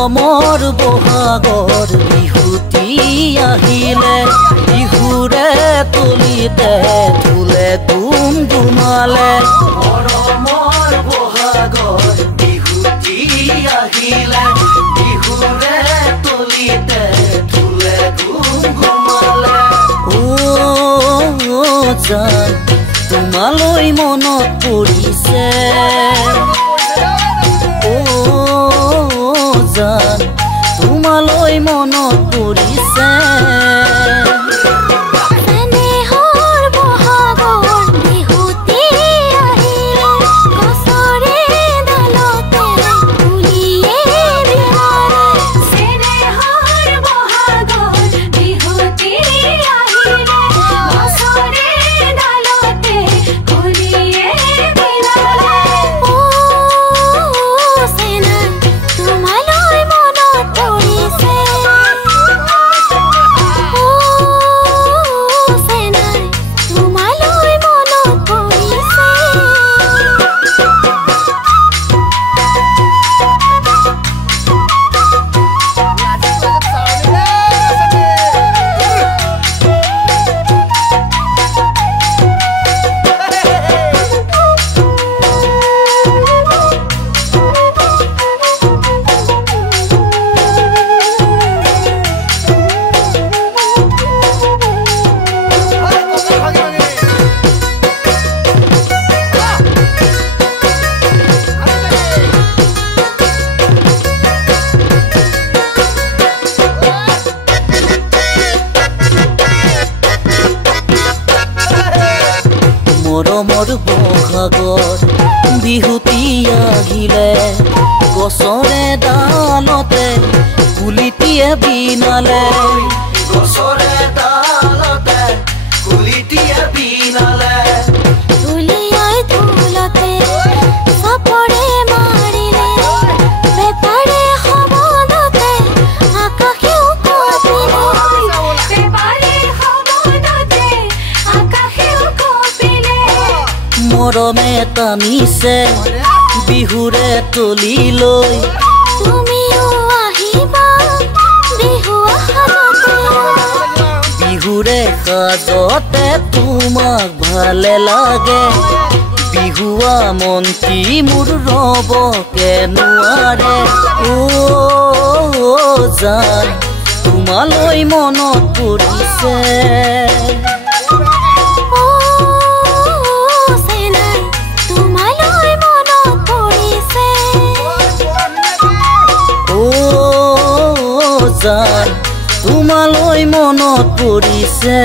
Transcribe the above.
মৰমৰ বহাগৰ বিহুতি আহিলে বিহুৰে তলিতে ঢোলে গুমগুমালে মৰমৰ বহাগৰ বিহুতি আহিলে বিহুৰে তলিতে ঢোলে গুমগুমালে জান তোমালৈ মনত পৰিছে জান তোমালৈ মনত পৰিছে মৰমৰ বহাগৰ বিহুতি আহিলে গছৰে ডালতে কুলিটিয়ে বিনালে গছৰে ডালতে কুলিটিয়ে বিনালে তুলিয়াই তুলতে সাপৰে মাৰিলে বেপাৰে সমনতে আকাশেও কঁপিলে বেপাৰে সমনতে আকাশেও মৰমে টানিছে বিহুৰে তলিলৈ তুমিও আহিবা বিহু সাজতে বিহুৰে সাজতে তোমাক ভালে লাগে বিহুৱা মন্ত্ৰী মোৰ ৰবকে নোৱাৰে জান তোমালৈ মনত পৰিছে জান তোমালৈ মনত পৰিছে